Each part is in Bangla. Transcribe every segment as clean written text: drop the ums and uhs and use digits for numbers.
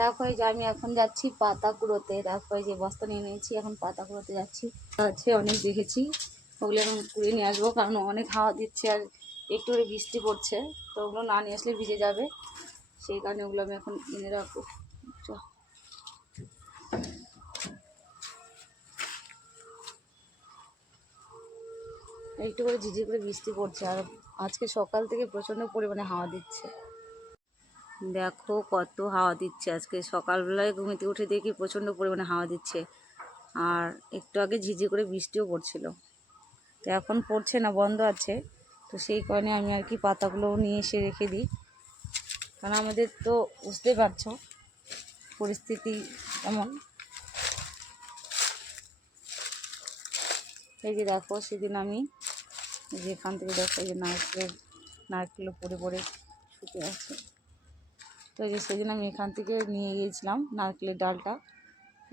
দেখো এই যে আমি এখন যাচ্ছি পাতা কুড়োতে। দেখো এই যে বস্তা নিয়ে নিয়েছি, এখন পাতা কুড়োতে যাচ্ছি। আছে অনেক দেখেছি, ওগুলো এখন কুড়িয়ে নিয়ে আসবো, কারণ অনেক হাওয়া দিচ্ছে আর একটু করে বৃষ্টি পড়ছে, তো ওগুলো না নিয়ে আসলে ভিজে যাবে, সেই কারণে ওগুলো আমি এখন এনে রাখবো। একটু করে ঝিঝি করে বৃষ্টি পড়ছে, আর আজকে সকাল থেকে প্রচণ্ড পরিমাণে হাওয়া দিচ্ছে। দেখো কত হাওয়া দিচ্ছে, আজকে সকালবেলায় ঘুমিতে উঠে দেখি প্রচণ্ড পরিমাণে হাওয়া দিচ্ছে, আর একটু আগে ঝিঝি করে বৃষ্টিও পড়ছিল। তো এখন পড়ছে না, বন্ধ আছে, তো সেই কারণে আমি আর কি পাতাগুলোও নিয়ে এসে রেখে দিই, কারণ আমাদের তো বুঝতেই পারছো পরিস্থিতি এমন। এই যে দেখো সেদিন আমি যেখান থেকে দেখো এই যে নারকেলও পড়ে পড়ে শুকে আছে, তো এই যে সেদিন আমি এখান থেকে নিয়ে গিয়েছিলাম নারকেলের ডালটা।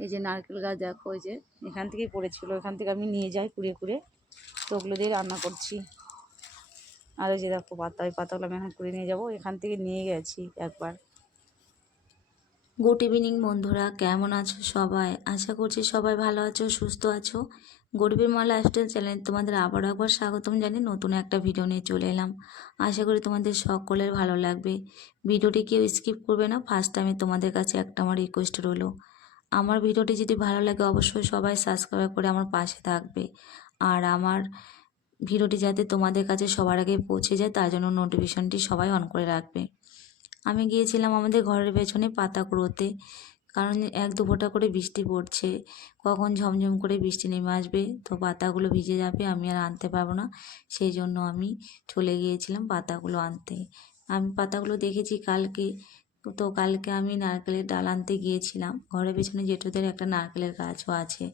এই যে নারকেল গাছ দেখো, ওই যে এখান থেকেই পড়েছিল, এখান থেকে আমি নিয়ে যাই কুড়িয়ে কুড়িয়ে, তো ওগুলো দিয়ে রান্না করছি। আর ওই যে দেখো পাতা, ওই পাতাগুলো আমি এখন কুড়িয়ে নিয়ে যাবো, এখান থেকে নিয়ে গেছি একবার। গুড ইভিনিং বন্ধুরা, কেমন আছো সবাই? আশা করছি সবাই ভালো আছো, সুস্থ আছো। গরিবের মা লাইফস্টাইল চ্যানেলে তোমাদের আবারও একবার স্বাগতম জানিয়ে নতুন একটা ভিডিও নিয়ে চলে এলাম। আশা করি তোমাদের সকলের ভালো লাগবে। ভিডিওটি কেউ স্কিপ করবে না। ফার্স্ট টাইমে তোমাদের কাছে একটা আমার রিকোয়েস্ট রইলো, আমার ভিডিওটি যদি ভালো লাগে অবশ্যই সবাই সাবস্ক্রাইব করে আমার পাশে থাকবে, আর আমার ভিডিওটি যাতে তোমাদের কাছে সবার আগে পৌঁছে যায় তার জন্য নোটিফিকেশনটি সবাই অন করে রাখবে। আমি গিয়েছিলাম আমাদের ঘরের পেছনে পাতা কুড়োতে, কারণ এক দু ফোঁটা করে বৃষ্টি পড়ছে, কখন ঝমঝম করে বৃষ্টি নেমে আসবে, তো পাতাগুলো ভিজে যাবে, আমি আর আনতে পারবো না। সেই জন্য আমি চলে গিয়েছিলাম পাতাগুলো আনতে। আমি পাতাগুলো দেখেছি কালকে, তো কালকে আমি নারকেলের ডাল আনতে গিয়েছিলাম। ঘরের পেছনে জেঠুদের একটা নারকেলের গাছও আছে,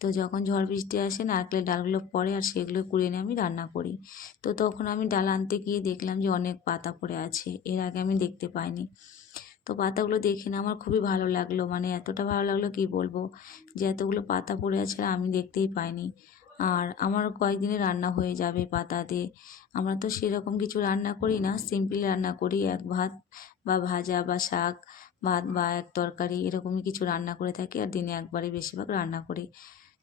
তো যখন ঝড় বৃষ্টি আসে নারকেলের ডালগুলো পড়ে আর সেগুলো কুড়িয়ে নিয়ে আমি রান্না করি। তো তখন আমি ডাল আনতে গিয়ে দেখলাম যে অনেক পাতা পড়ে আছে, এর আগে আমি দেখতে পাইনি। তো পাতাগুলো দেখে না আমার খুবই ভালো লাগলো, মানে এতটা ভালো লাগলো কি বলবো, যে এতগুলো পাতা পড়ে আছে আর আমি দেখতেই পাইনি। আর আমার কয়েকদিনে রান্না হয়ে যাবে পাতা দিয়ে। আমরা তো সেরকম কিছু রান্না করি না, সিম্পল রান্না করি, এক ভাত বা ভাজা বা শাক, ভাত বা এক তরকারি, এরকমই কিছু রান্না করে থাকি, আর দিনে একবারই বেশিরভাগ রান্না করি।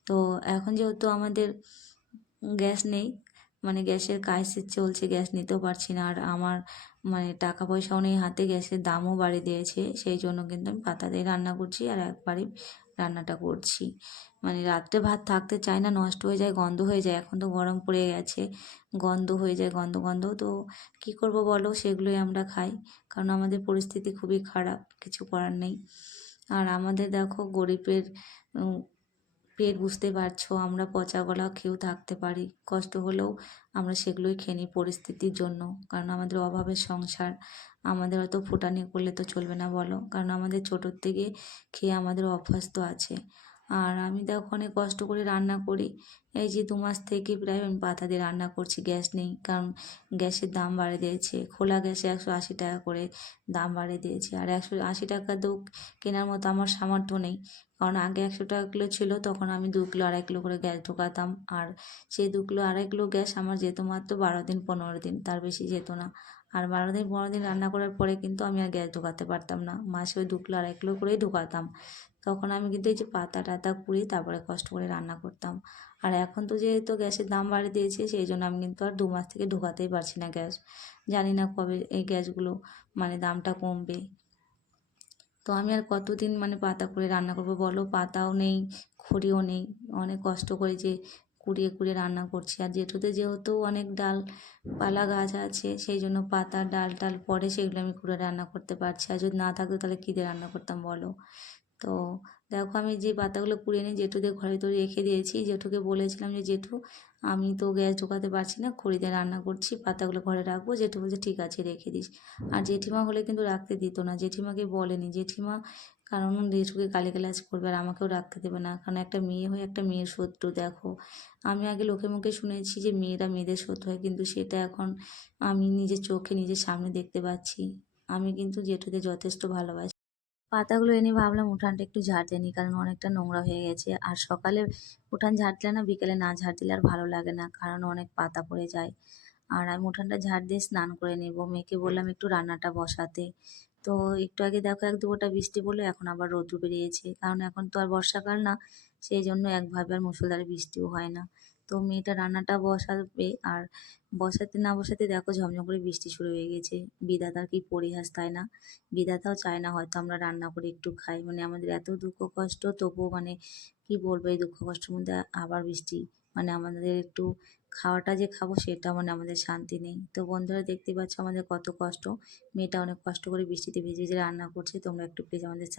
তো এখন যেহেতু আমাদের গ্যাস নেই, মানে গ্যাসের ক্রাইসিস চলছে, গ্যাস নিতেও পারছি না, আর আমার মানে টাকা পয়সাও নেই হাতে, গ্যাসের দামও বাড়িয়ে দিয়েছে, সেই জন্য কিন্তু আমি পাতা দিয়ে রান্না করছি আর একবারই রান্নাটা করছি। মানে রাত্রে ভাত থাকতে চায় না, নষ্ট হয়ে যায়, গন্ধ হয়ে যায়, এখন তো গরম পড়ে গেছে, গন্ধ হয়ে যায়, গন্ধ গন্ধ, তো কী করব বলো, সেগুলোই আমরা খাই, কারণ আমাদের পরিস্থিতি খুবই খারাপ, কিছু করার নেই। আর আমাদের দেখো গরিবের পেট, বুঝতে পারছো, আমরা পচা গলা খেয়েও থাকতে পারি, কষ্ট হলেও আমরা সেগুলোই খেয়ে নিই পরিস্থিতির জন্য, কারণ আমাদের অভাবের সংসার, আমাদের অত ফুটানি করলে তো চলবে না বলো, কারণ আমাদের ছোটোর থেকে খেয়ে আমাদের অভ্যাস তো আছে। আর আমি দেখো অনেক কষ্ট করে রান্না করি, এই যে 2 মাস থেকে প্রায় আমি পাতা দিয়ে রান্না করছি, গ্যাস নেই, কারণ গ্যাসের দাম বাড়িয়ে দিয়েছে, খোলা গ্যাসে 180 টাকা করে দাম বাড়িয়ে দিয়েছে, আর 180 টাকা তো কেনার মতো আমার সামর্থ্য নেই, কারণ আগে 100 টাকা কিলো ছিল, তখন আমি 2 কিলো 2.5 কিলো করে গ্যাস ঢোকাতাম, আর সেই 2 কিলো 2.5 কিলো গ্যাস আমার যেত মাত্র 12 দিন 15 দিন, তার বেশি যেত না। আর 12 দিন 15 দিন রান্না করার পরে কিন্তু আমি আর গ্যাস ঢোকাতে পারতাম না, মাসে ওই 2 কিলো 2.5 কিলো করেই ঢোকাতাম। তখন আমি কিন্তু এই যে পাতা টাতা কুড়িয়ে তারপরে কষ্ট করে রান্না করতাম। আর এখন তো যেহেতু গ্যাসের দাম বাড়িয়ে দিয়েছে, সেই জন্য আমি কিন্তু আর 2 মাস থেকে ঢোকাতেই পারছি না গ্যাস, জানি না কবে এই গ্যাসগুলো মানে দামটা কমবে। তো আমি আর কতদিন মানে পাতা করে রান্না করবো বলো, পাতাও নেই, খড়িও নেই, অনেক কষ্ট করে যে কুড়িয়ে কুড়িয়ে রান্না করছি। আর জেঠুতে যেহেতু অনেক ডালপালা গাছ আছে, সেই জন্য পাতা ডাল টাল পরে সেগুলো আমি কুড়ে রান্না করতে পারছি, আর যদি না থাকতো তাহলে কী দিয়ে রান্না করতাম বলো। তো দেখো আমি যে পাতাগুলো কুড়িয়ে নিয়ে জেঠুদের ঘরে তো রেখে দিয়েছি, জেঠুকে বলেছিলাম যে জেঠু আমি তো গ্যাস ঢোকাতে পারছি না, খড়িতে রান্না করছি, পাতাগুলো ঘরে রাখবো, জেঠু বলছে ঠিক আছে রেখে দিস। আর জেঠিমা হলে কিন্তু রাখতে দিত না, জেঠিমাকে বলেনি জেঠিমা, কারণ জেঠুকে গালিগালাজ করবে আর আমাকেও রাখতে দেবে না, কারণ একটা মেয়ে হয়ে একটা মেয়ের শত্রু। দেখো আমি আগে লোকে মুখে শুনেছি যে মেয়েরা মেয়েদের শত্রু হয়, কিন্তু সেটা এখন আমি নিজের চোখে নিজের সামনে দেখতে পাচ্ছি, আমি কিন্তু জেঠুদের যথেষ্ট ভালোবাসি। পাতাগুলো এনে ভাবলাম উঠানটা একটু ঝাড় দিয়ে নিই, কারণ অনেকটা নোংরা হয়ে গেছে, আর সকালে উঠান ঝাড় দিলে না বিকেলে না ঝাড় দিলে আর ভালো লাগে না, কারণ অনেক পাতা পড়ে যায়। আর আমি উঠানটা ঝাড় দিয়ে স্নান করে নেব, মেয়েকে বললাম একটু রান্নাটা বসাতে, তো একটু আগে দেখো ১-২ ফোঁটা বৃষ্টি পড়লো, এখন আবার রৌদ্র বেরিয়েছে। কারণ এখন তো আর বর্ষাকাল না, সেই জন্য একভাবে আর মুষলধারে বৃষ্টিও হয় না। তো মেয়েটা রান্নাটা বসাবে, আর বসাতে না বসাতে দেখো ঝমঝম করে বৃষ্টি শুরু হয়ে গেছে। বিধাতার কি পরিহাস, তাই না? বিধাতাও চায় না হয়তো আমরা রান্না করে একটু খাই। মানে আমাদের এত দুঃখ কষ্ট, তবুও মানে কি বলবো, এই দুঃখ কষ্টের মধ্যে আবার বৃষ্টি। মানে আমাদের একটু খাওয়াটা যে খাবো সেটা মানে আমাদের শান্তি নেই। তো বন্ধুরা, দেখতেই পাচ্ছ আমাদের কত কষ্ট। মেয়েটা অনেক কষ্ট করে বৃষ্টিতে ভিজে ভিজে রান্না করছে। তোমরা একটু প্লিজ আমাদের